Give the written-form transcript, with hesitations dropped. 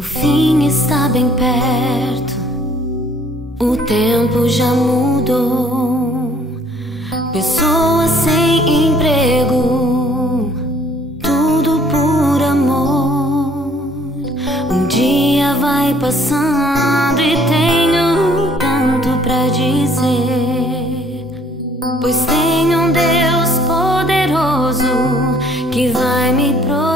O fim está bem perto, o tempo já mudou. Pessoas sem emprego, tudo por amor. Um dia vai passando e tenho tanto pra dizer, pois tem um Deus poderoso que vai me proteger.